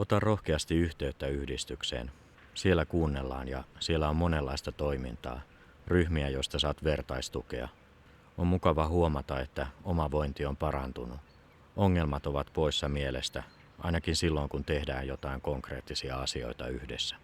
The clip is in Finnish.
Ota rohkeasti yhteyttä yhdistykseen. Siellä kuunnellaan ja siellä on monenlaista toimintaa, ryhmiä, joista saat vertaistukea. On mukava huomata, että oma vointi on parantunut. Ongelmat ovat poissa mielestä, ainakin silloin kun tehdään jotain konkreettisia asioita yhdessä.